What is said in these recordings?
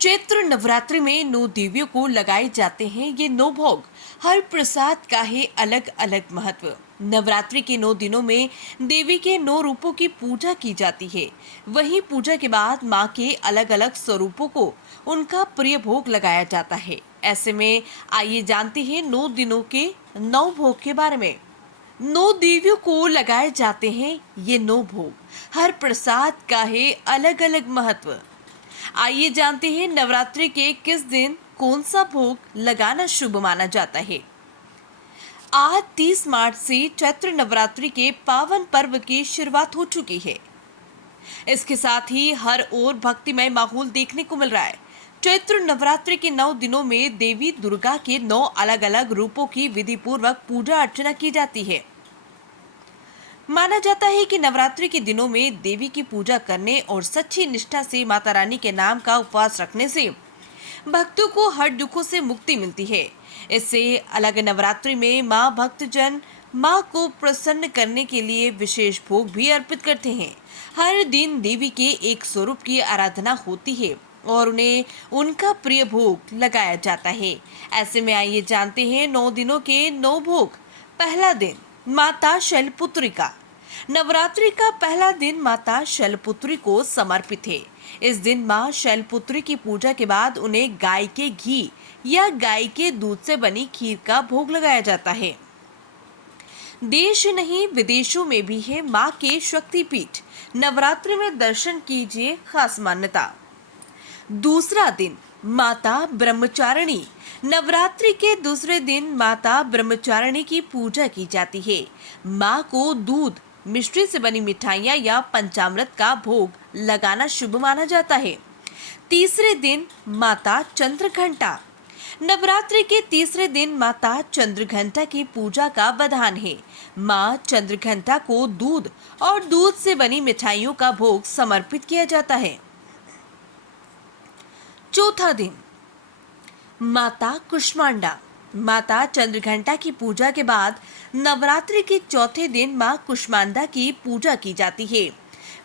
चैत्र नवरात्रि में 9 देवियों को लगाए जाते हैं ये 9 भोग। हर प्रसाद का है अलग अलग महत्व। नवरात्रि के 9 दिनों में देवी के 9 रूपों की पूजा की जाती है। वहीं पूजा के बाद माँ के अलग अलग स्वरूपों को उनका प्रिय भोग लगाया जाता है। ऐसे में आइए जानते हैं 9 दिनों के 9 भोग के बारे में। 9 देवियों को लगाए जाते हैं ये 9 भोग। हर प्रसाद का है अलग अलग महत्व। आइए जानते हैं नवरात्रि के किस दिन कौन सा भोग लगाना शुभ माना जाता है। आज 30 मार्च से चैत्र नवरात्रि के पावन पर्व की शुरुआत हो चुकी है। इसके साथ ही हर ओर भक्तिमय माहौल देखने को मिल रहा है। चैत्र नवरात्रि के 9 दिनों में देवी दुर्गा के 9 अलग अलग रूपों की विधि पूर्वक पूजा अर्चना की जाती है। माना जाता है कि नवरात्रि के दिनों में देवी की पूजा करने और सच्ची निष्ठा से माता रानी के नाम का उपवास रखने से भक्तों को हर दुखों से मुक्ति मिलती है। इससे अलग नवरात्रि में मां भक्तजन मां को प्रसन्न करने के लिए विशेष भोग भी अर्पित करते हैं। हर दिन देवी के एक स्वरूप की आराधना होती है और उन्हें उनका प्रिय भोग लगाया जाता है। ऐसे में आइए जानते हैं 9 दिनों के 9 भोग। पहला दिन माता शैलपुत्री का। नवरात्रि का पहला दिन माता शैलपुत्री को समर्पित है। इस दिन मां शैलपुत्री की पूजा के बाद उन्हें गाय के घी या गाय के दूध से बनी खीर का भोग लगाया जाता है। देश नहीं विदेशों में भी है मां के शक्तिपीठ। नवरात्रि में दर्शन कीजिए, खास मान्यता। दूसरा दिन माता ब्रह्मचारिणी। नवरात्रि के दूसरे दिन माता ब्रह्मचारिणी की पूजा की जाती है। मां को दूध, मिश्री से बनी मिठाइयाँ या पंचामृत का भोग लगाना शुभ माना जाता है। तीसरे दिन माता चंद्रघंटा। नवरात्रि के तीसरे दिन माता चंद्रघंटा की पूजा का विधान है। मां चंद्रघंटा को दूध और दूध से बनी मिठाइयों का भोग समर्पित किया जाता है। चौथा दिन माता कुष्मांडा। माता चंद्रघंटा की पूजा के बाद नवरात्रि के चौथे दिन मां कुष्मांडा की पूजा की जाती है।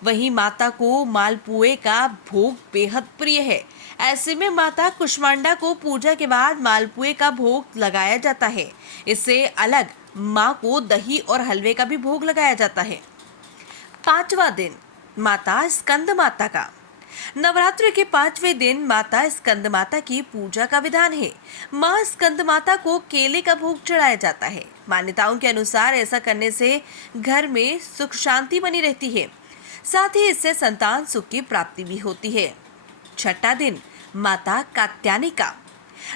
वहीं माता को मालपुए का भोग बेहद प्रिय है। ऐसे में माता कुष्मांडा को पूजा के बाद मालपुए का भोग लगाया जाता है। इससे अलग मां को दही और हलवे का भी भोग लगाया जाता है। पांचवा दिन माता स्कंद माता का। नवरात्रि के 5वें दिन माता स्कंद माता की पूजा का विधान है। मां स्कंद माता को केले का भोग चढ़ाया जाता है। मान्यताओं के अनुसार ऐसा करने से घर में सुख शांति बनी रहती है, साथ ही इससे संतान सुख की प्राप्ति भी होती है। छठा दिन माता कात्यायनी का।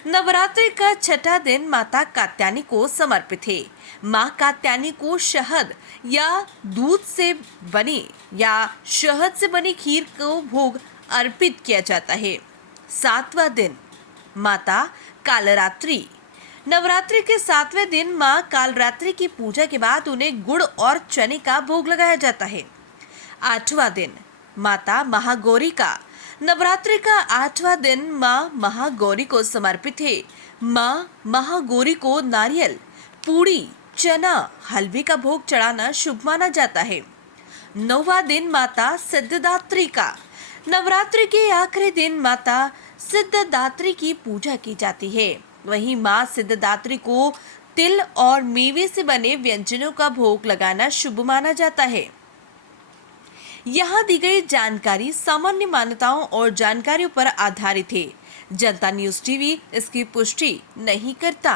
नवरात्रि का छठा दिन माता कात्यायनी को समर्पित है। मां कात्यायनी को शहद या दूध से बनी या शहद से बनी खीर को भोग अर्पित किया जाता है। सातवां दिन माता कालरात्रि। नवरात्रि के 7वें दिन मां कालरात्रि की पूजा के बाद उन्हें गुड़ और चने का भोग लगाया जाता है। 8वां दिन माता महागौरी का। नवरात्रि का 8वां दिन मां महागौरी को समर्पित है। मां महागौरी को नारियल, पूड़ी, चना, हलवे का भोग चढ़ाना शुभ माना जाता है। 9वां दिन माता सिद्धदात्री का। नवरात्रि के आखिरी दिन माता सिद्धदात्री की पूजा की जाती है। वहीं मां सिद्धदात्री को तिल और मेवे से बने व्यंजनों का भोग लगाना शुभ माना जाता है। यहाँ दी गई जानकारी सामान्य मान्यताओं और जानकारियों पर आधारित है। जनता न्यूज़ टीवी इसकी पुष्टि नहीं करता।